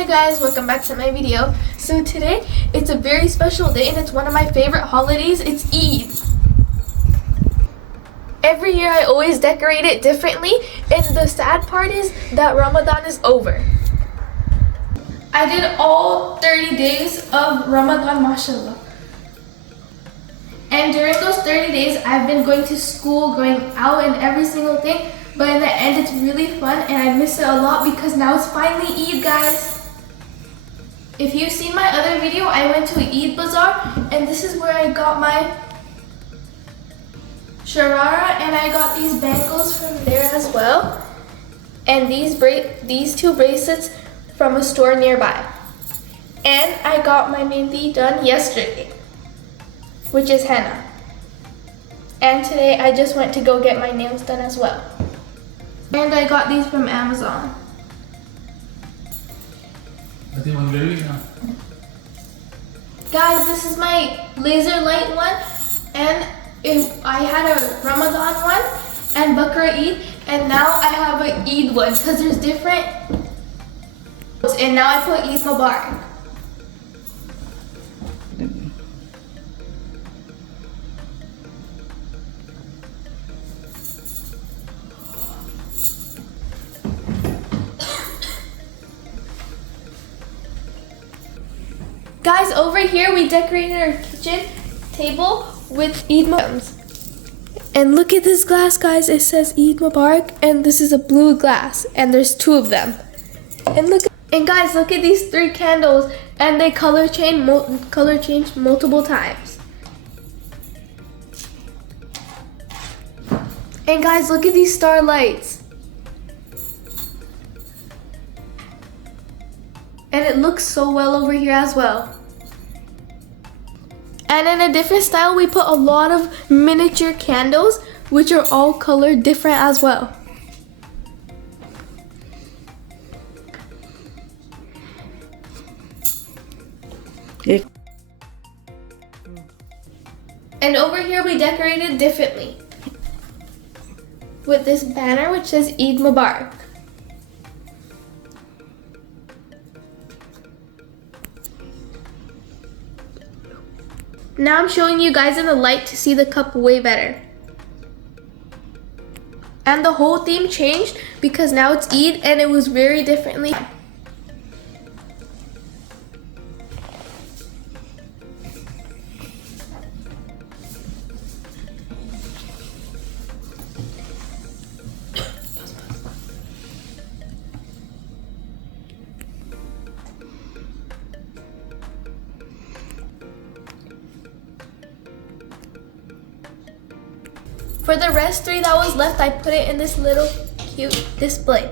Hi guys, welcome back to my video. So today, it's a very special day and it's one of my favorite holidays. It's Eid. Every year I always decorate it differently, and the sad part is that Ramadan is over. I did all 30 days of Ramadan, mashallah. And during those 30 days, I've been going to school, going out and every single thing. But in the end, it's really fun and I miss it a lot because now it's finally Eid, guys. If you've seen my other video, I went to Eid Bazaar and this is where I got my sharara, and I got these bangles from there as well. And these two bracelets from a store nearby. And I got my mehndi done yesterday, which is henna. And today I just went to go get my nails done as well. And I got these from Amazon. Guys, this is my laser light one, and I had a Ramadan one and Bakr Eid, and now I have an Eid one because there's different. And now I put Eid Mubarak. Guys, over here we decorated our kitchen table with Eid Mubarak. And look at this glass, guys. It says Eid Mubarak, and this is a blue glass, and there's two of them. And guys, look at these 3 candles, and they color change multiple times. And guys, look at these star lights. And it looks so well over here as well. And in a different style, we put a lot of miniature candles, which are all colored different as well. And over here, we decorated differently with this banner which says Eid Mubarak. Now I'm showing you guys in the light to see the cup way better. And the whole theme changed because now it's Eid and it was very differently. For the rest 3 that was left, I put it in this little cute display.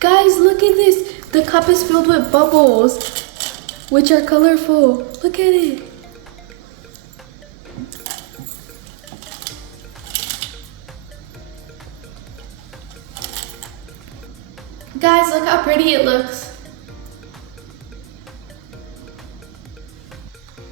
Guys, look at this. The cup is filled with bubbles, which are colorful. Look at it. Guys, look how pretty it looks.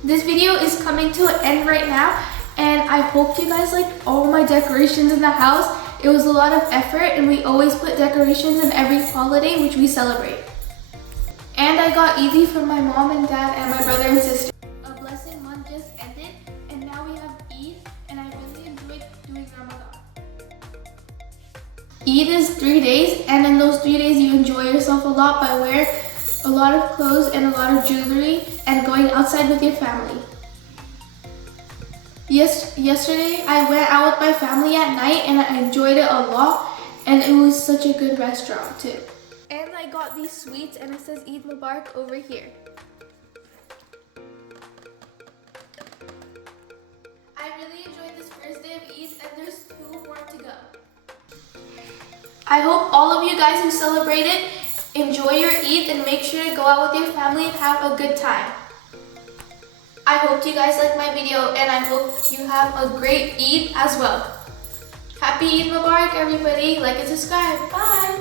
This video is coming to an end right now, and I hope you guys liked all my decorations in the house. It was a lot of effort, and we always put decorations in every holiday which we celebrate. And I got Eid from my mom and dad and my brother and sister. A blessed month just ended, and now we have Eid, and I really enjoyed doing Ramadan. Eid is 3 days, and in those 3 days you enjoy yourself a lot by wearing a lot of clothes and a lot of jewelry and going outside with your family. Yesterday I went out with my family at night and I enjoyed it a lot, and it was such a good restaurant too. And I got these sweets and it says Eid Mubarak over here. I really enjoyed this first day of Eid, and there's 2 more to go. I hope all of you guys who celebrated enjoy your Eid and make sure to go out with your family and have a good time. I hope you guys liked my video, and I hope you have a great Eid as well. Happy Eid Mubarak, everybody. Like and subscribe. Bye.